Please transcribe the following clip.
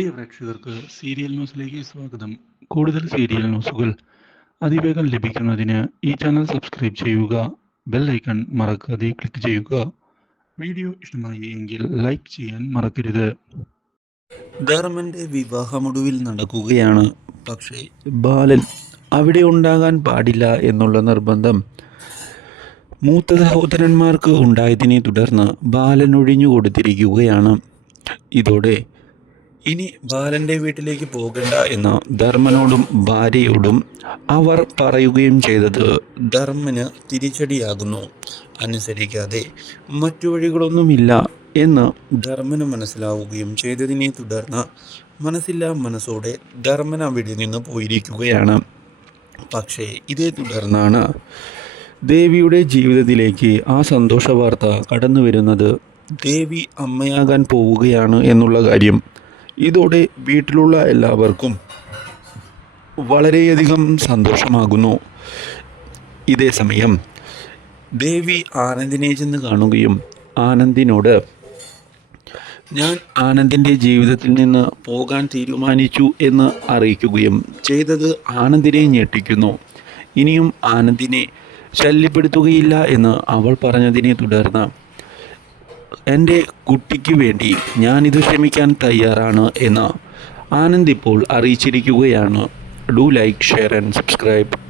പ്രിയ പ്രേക്ഷകർക്ക് സീരിയൽ ന്യൂസിലേക്ക് സ്വാഗതം. കൂടുതൽ സീരിയൽ ന്യൂസുകൾ അതിവേഗം ലഭിക്കുന്നതിന് ഈ ചാനൽ സബ്സ്ക്രൈബ് ചെയ്യുക ബെൽ ഐക്കൺ മറക്കാതെ ക്ലിക്ക് ചെയ്യുക. വീഡിയോ ഇഷ്ടമായി എങ്കിൽ ലൈക്ക് ചെയ്യാൻ മറക്കരുത്. ധർമ്മന്റെ വിവാഹമൊടുവിൽ നടക്കുകയാണ്. പക്ഷേ ബാലൻ അവിടെ ഉണ്ടാകാൻ പാടില്ല എന്നുള്ള നിർബന്ധം മൂത്ത സഹോദരന്മാർക്ക് ഉണ്ടായതിനെ തുടർന്ന് ബാലൻ ഒഴിഞ്ഞു കൊടുത്തിരിക്കുകയാണ് ഇതോടെ ഇനി ബാലന്റെ വീട്ടിലേക്ക് പോകണ്ട എന്ന് ധർമ്മനോടും ഭാര്യയോടും അവർ പറയുകയും ചെയ്തത് ധർമ്മന് തിരിച്ചടിയാകുന്നു. അനുസരിക്കാതെ മറ്റു വഴികളൊന്നുമില്ല എന്ന് ധർമ്മന് മനസ്സിലാവുകയും ചെയ്തതിനെ തുടർന്ന് മനസ്സില്ലാ മനസ്സോടെ ധർമ്മൻ അവിടെ നിന്ന് പോയിരിക്കുകയാണ്. പക്ഷേ ഇതേ തുടർന്നാണ് ദേവിയുടെ ജീവിതത്തിലേക്ക് ആ സന്തോഷ വാർത്ത കടന്നു വരുന്നത് ദേവി അമ്മയാകാൻ പോവുകയാണ് എന്നുള്ള കാര്യം. ഇതോടെ വീട്ടിലുള്ള എല്ലാവർക്കും വളരെയധികം സന്തോഷമാകുന്നു. ഇതേ സമയം ദേവി ആനന്ദിനെ ചെന്ന് കാണുകയും ആനന്ദിനോട് ഞാൻ ആനന്ദിന്റെ ജീവിതത്തിൽ നിന്ന് പോകാൻ തീരുമാനിച്ചു എന്ന് അറിയിക്കുകയും ചെയ്തത് ആനന്ദിനെ ഞെട്ടിക്കുന്നു. ഇനിയും ആനന്ദിനെ ശല്യപ്പെടുത്തുകയില്ല എന്ന് അവൾ പറഞ്ഞതിനെ തുടർന്ന് എന്റെ കുട്ടിക്ക് വേണ്ടി ഞാനിത് ക്ഷമിക്കാൻ തയ്യാറാണ് എന്ന് ആനന്ദ് ഇപ്പോൾ അറിയിച്ചിരിക്കുകയാണ്. Do like share and subscribe.